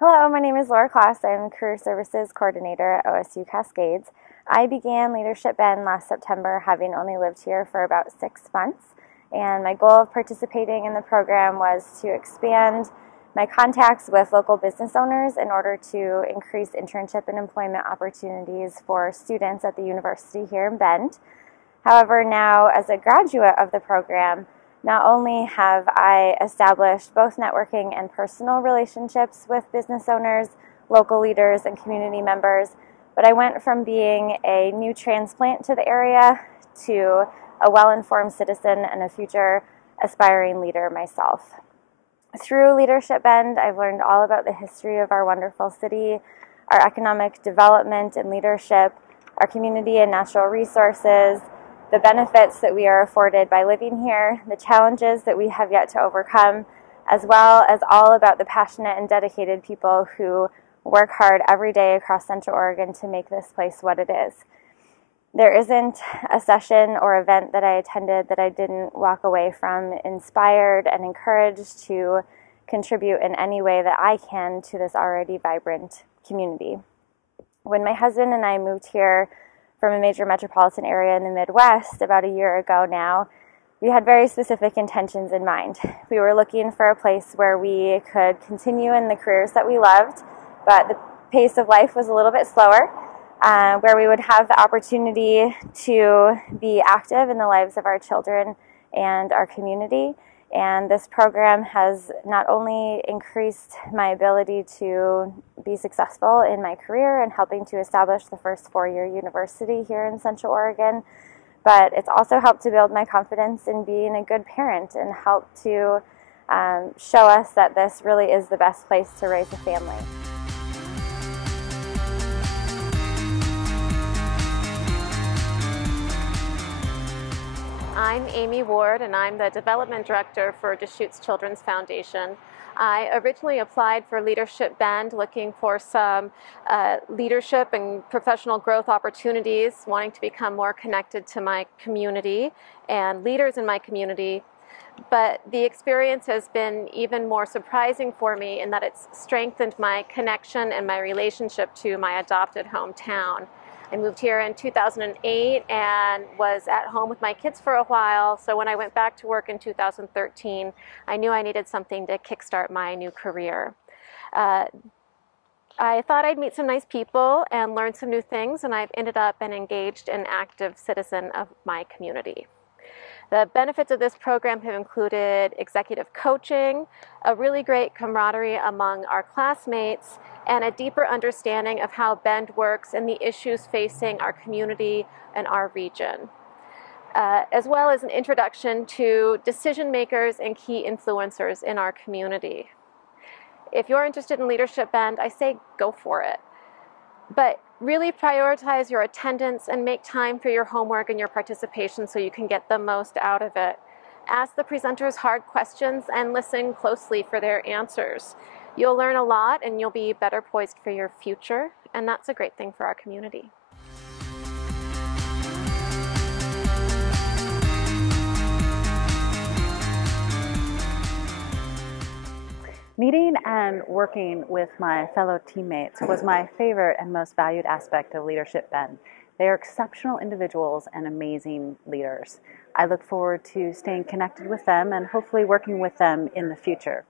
Hello, my name is Laura Kloss. I'm the Career Services Coordinator at OSU Cascades. I began Leadership Bend last September, having only lived here for about 6 months. And my goal of participating in the program was to expand my contacts with local business owners in order to increase internship and employment opportunities for students at the university here in Bend. However, now as a graduate of the program, not only have I established both networking and personal relationships with business owners, local leaders, and community members, but I went from being a new transplant to the area to a well-informed citizen and a future aspiring leader myself. Through Leadership Bend, I've learned all about the history of our wonderful city, our economic development and leadership, our community and natural resources, the benefits that we are afforded by living here, the challenges that we have yet to overcome, as well as all about the passionate and dedicated people who work hard every day across Central Oregon to make this place what it is. There isn't a session or event that I attended that I didn't walk away from inspired and encouraged to contribute in any way that I can to this already vibrant community. When my husband and I moved here from a major metropolitan area in the Midwest about a year ago now, we had very specific intentions in mind. We were looking for a place where we could continue in the careers that we loved, but the pace of life was a little bit slower, where we would have the opportunity to be active in the lives of our children and our community. And this program has not only increased my ability to be successful in my career and helping to establish the first four-year university here in Central Oregon, but it's also helped to build my confidence in being a good parent and help to show us that this really is the best place to raise a family. I'm Amy Ward, and I'm the Development Director for Deschutes Children's Foundation. I originally applied for Leadership Bend looking for some leadership and professional growth opportunities, wanting to become more connected to my community and leaders in my community. But the experience has been even more surprising for me in that it's strengthened my connection and my relationship to my adopted hometown. I moved here in 2008 and was at home with my kids for a while, so when I went back to work in 2013, I knew I needed something to kickstart my new career. I thought I'd meet some nice people and learn some new things, and I've ended up an engaged and active citizen of my community. The benefits of this program have included executive coaching, a really great camaraderie among our classmates, and a deeper understanding of how Bend works and the issues facing our community and our region, as well as an introduction to decision makers and key influencers in our community. If you're interested in Leadership Bend, I say go for it. But really prioritize your attendance and make time for your homework and your participation so you can get the most out of it. Ask the presenters hard questions and listen closely for their answers. You'll learn a lot and you'll be better poised for your future, and that's a great thing for our community. Meeting and working with my fellow teammates was my favorite and most valued aspect of Leadership Bend. They are exceptional individuals and amazing leaders. I look forward to staying connected with them and hopefully working with them in the future.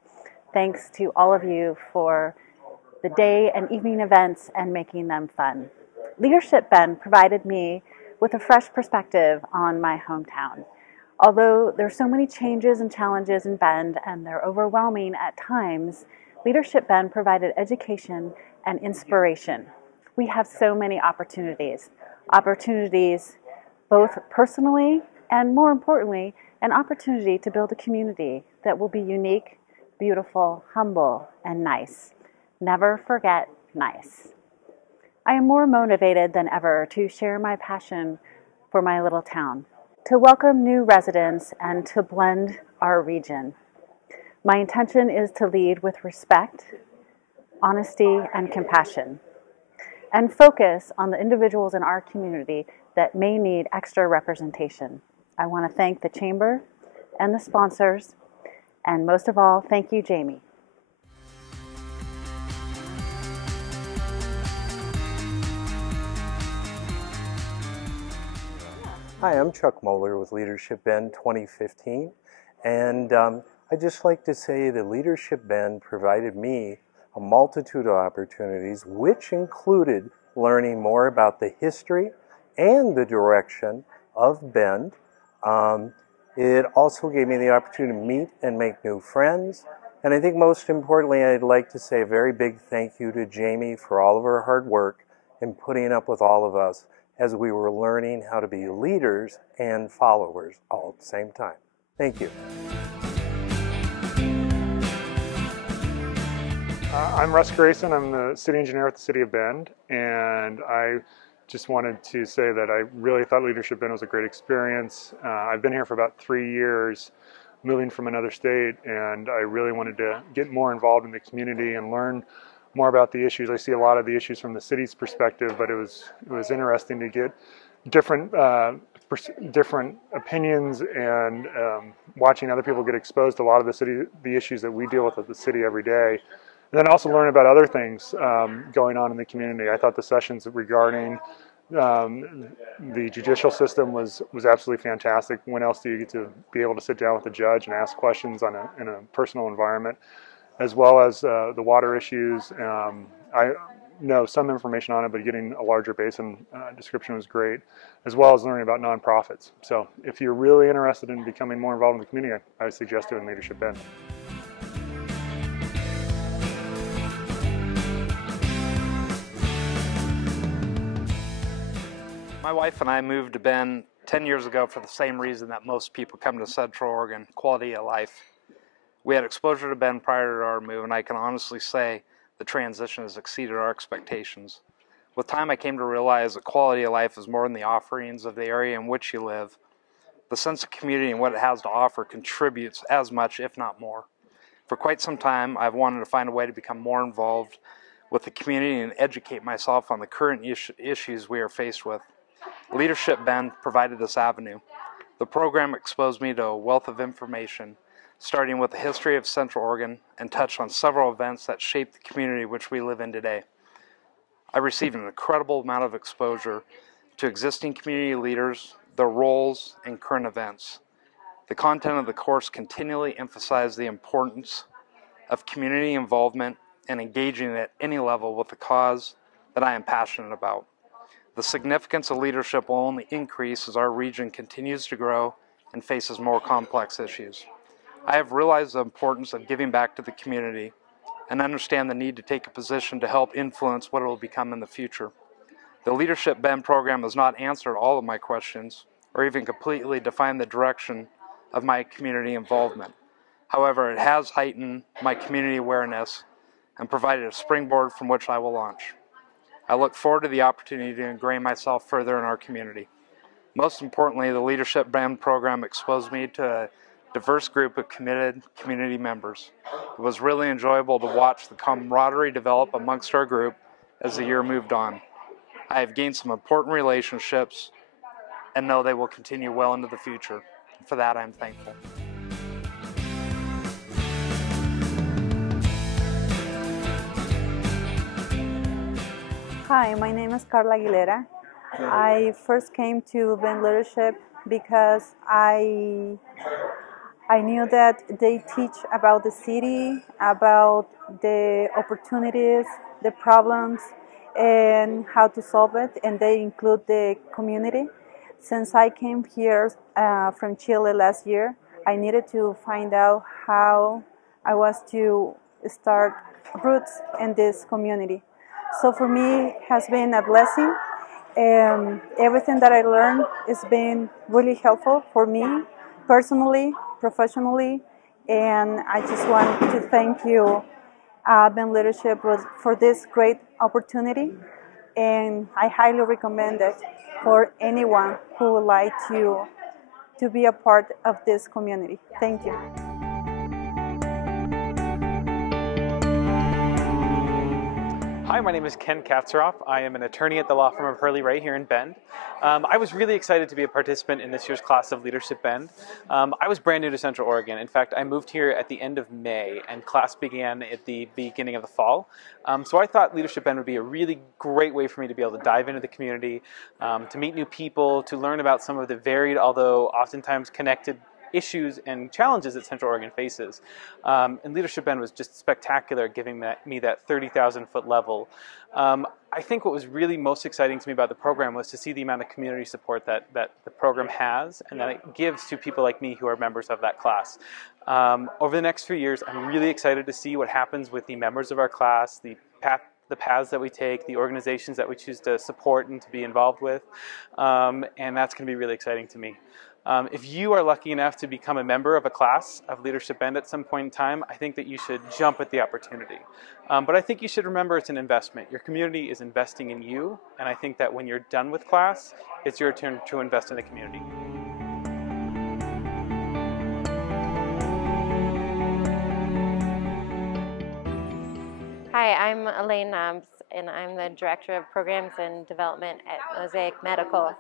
Thanks to all of you for the day and evening events and making them fun. Leadership Bend provided me with a fresh perspective on my hometown. Although there's so many changes and challenges in Bend and they're overwhelming at times, Leadership Bend provided education and inspiration. We have so many opportunities both personally and, more importantly, an opportunity to build a community that will be unique, beautiful, humble, and nice. Never forget nice. I am more motivated than ever to share my passion for my little town, to welcome new residents and to blend our region. My intention is to lead with respect, honesty, and compassion, and focus on the individuals in our community that may need extra representation. I want to thank the Chamber and the sponsors, and most of all, thank you, Jamie. Hi, I'm Chuck Mohler with Leadership Bend 2015, and I'd just like to say that Leadership Bend provided me a multitude of opportunities, which included learning more about the history and the direction of Bend. It also gave me the opportunity to meet and make new friends, and I think most importantly, I'd like to say a very big thank you to Jamie for all of her hard work in putting up with all of us as we were learning how to be leaders and followers all at the same time. Thank you. I'm Russ Grayson. I'm the city engineer at the City of Bend, and I just wanted to say that I really thought Leadership Bend was a great experience. I've been here for about 3 years, moving from another state, and I really wanted to get more involved in the community and learn more about the issues. I see a lot of the issues from the city's perspective, but it was interesting to get different opinions and watching other people get exposed to a lot of the issues that we deal with at the city every day. And then also learn about other things going on in the community. I thought the sessions regarding the judicial system was absolutely fantastic. When else do you get to be able to sit down with the judge and ask questions in a personal environment, as well as the water issues. I know some information on it, but getting a larger basin description was great, as well as learning about nonprofits. So if you're really interested in becoming more involved in the community, I would suggest doing Leadership Bend. My wife and I moved to Bend 10 years ago for the same reason that most people come to Central Oregon, quality of life. We had exposure to Bend prior to our move, and I can honestly say the transition has exceeded our expectations. With time, I came to realize that quality of life is more than the offerings of the area in which you live. The sense of community and what it has to offer contributes as much, if not more. For quite some time, I've wanted to find a way to become more involved with the community and educate myself on the current issues we are faced with. Leadership Bend provided this avenue. The program exposed me to a wealth of information, starting with the history of Central Oregon, and touched on several events that shaped the community which we live in today. I received an incredible amount of exposure to existing community leaders, their roles, and current events. The content of the course continually emphasized the importance of community involvement and engaging at any level with the cause that I am passionate about. The significance of leadership will only increase as our region continues to grow and faces more complex issues. I have realized the importance of giving back to the community and understand the need to take a position to help influence what it will become in the future. The Leadership Bend program has not answered all of my questions or even completely defined the direction of my community involvement. However, it has heightened my community awareness and provided a springboard from which I will launch. I look forward to the opportunity to ingrain myself further in our community. Most importantly, the Leadership Bend program exposed me to a diverse group of committed community members. It was really enjoyable to watch the camaraderie develop amongst our group as the year moved on. I have gained some important relationships and know they will continue well into the future. For that, I'm thankful. Hi, my name is Carla Aguilera. I first came to Bend Leadership because I knew that they teach about the city, about the opportunities, the problems, and how to solve it, and they include the community. Since I came here from Chile last year, I needed to find out how I was to start roots in this community. So for me, it has been a blessing. Everything that I learned has been really helpful for me, personally, professionally, and I just want to thank you, Bend Leadership, for this great opportunity, and I highly recommend it for anyone who would like to be a part of this community. Thank you. Hi, my name is Ken Katzaroff. I am an attorney at the law firm of Hurley Re here in Bend. I was really excited to be a participant in this year's class of Leadership Bend. I was brand new to Central Oregon. In fact, I moved here at the end of May and class began at the beginning of the fall. So I thought Leadership Bend would be a really great way for me to be able to dive into the community, to meet new people, to learn about some of the varied, although oftentimes connected issues and challenges that Central Oregon faces. And Leadership Bend was just spectacular, giving me that 30,000-foot level. I think what was really most exciting to me about the program was to see the amount of community support that the program has and that it gives to people like me who are members of that class. Over the next few years, I'm really excited to see what happens with the members of our class, the paths that we take, the organizations that we choose to support and to be involved with, and that's going to be really exciting to me. If you are lucky enough to become a member of a class of Leadership Bend at some point in time, I think that you should jump at the opportunity. But I think you should remember it's an investment. Your community is investing in you, and I think that when you're done with class, it's your turn to invest in the community. Hi, I'm Elaine, and I'm the Director of Programs and Development at Mosaic Medical.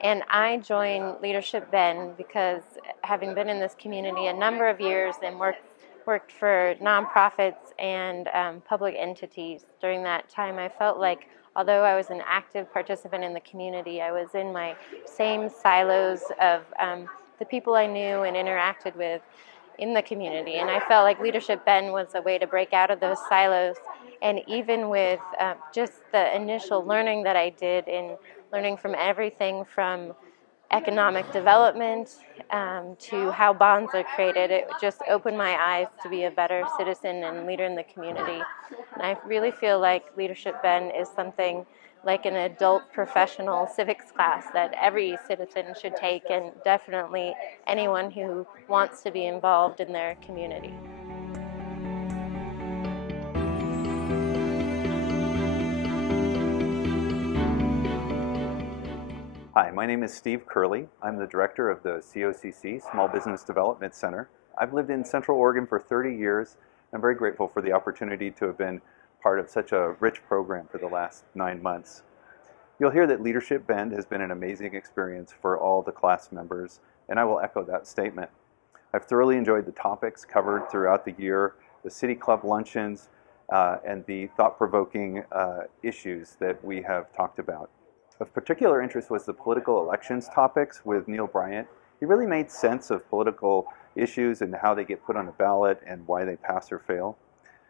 And I joined Leadership Bend because, having been in this community a number of years and worked for nonprofits and public entities, during that time I felt like, although I was an active participant in the community, I was in my same silos of the people I knew and interacted with in the community. And I felt like Leadership Bend was a way to break out of those silos. And even with just the initial learning that I did in learning from everything from economic development to how bonds are created, it just opened my eyes to be a better citizen and leader in the community. And I really feel like Leadership Bend is something like an adult professional civics class that every citizen should take, and definitely anyone who wants to be involved in their community. Hi, my name is Steve Curley. I'm the director of the COCC, Small Business Development Center. I've lived in Central Oregon for 30 years. I'm very grateful for the opportunity to have been part of such a rich program for the last 9 months. You'll hear that Leadership Bend has been an amazing experience for all the class members, and I will echo that statement. I've thoroughly enjoyed the topics covered throughout the year, the City Club luncheons, and the thought-provoking issues that we have talked about. Of particular interest was the political elections topics with Neil Bryant. He really made sense of political issues and how they get put on the ballot and why they pass or fail.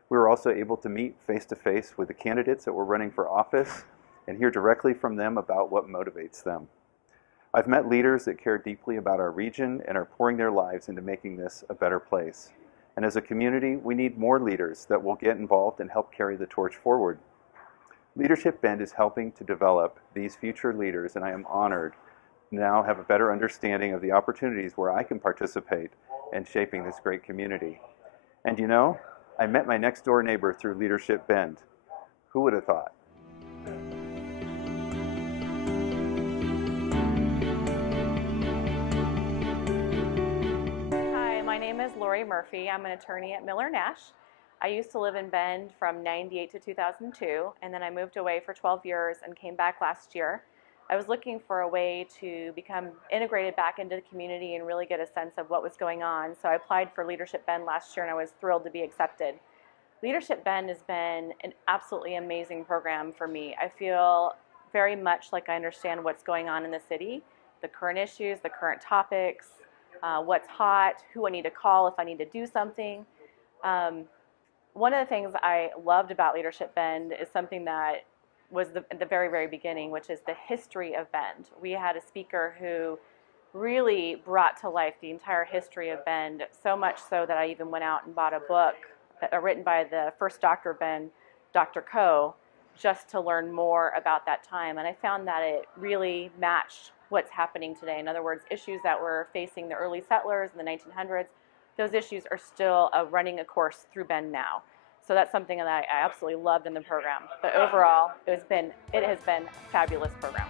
We were also able to meet face-to-face with the candidates that were running for office and hear directly from them about what motivates them. I've met leaders that care deeply about our region and are pouring their lives into making this a better place. And as a community, we need more leaders that will get involved and help carry the torch forward. Leadership Bend is helping to develop these future leaders, and I am honored to now have a better understanding of the opportunities where I can participate in shaping this great community. And you know, I met my next door neighbor through Leadership Bend. Who would have thought? Hi, my name is Lori Murphy. I'm an attorney at Miller Nash. I used to live in Bend from '98 to 2002, and then I moved away for 12 years and came back last year. I was looking for a way to become integrated back into the community and really get a sense of what was going on. So I applied for Leadership Bend last year, and I was thrilled to be accepted. Leadership Bend has been an absolutely amazing program for me. I feel very much like I understand what's going on in the city, the current issues, the current topics, what's hot, who I need to call if I need to do something. One of the things I loved about Leadership Bend is something that was at the very, very beginning, which is the history of Bend. We had a speaker who really brought to life the entire history of Bend, so much so that I even went out and bought a book written by the first doctor of Bend, Dr. Coe, just to learn more about that time. And I found that it really matched what's happening today. In other words, issues that were facing the early settlers in the 1900s, those issues are still running a course through Bend now. So that's something that I absolutely loved in the program. But overall, it has been a fabulous program.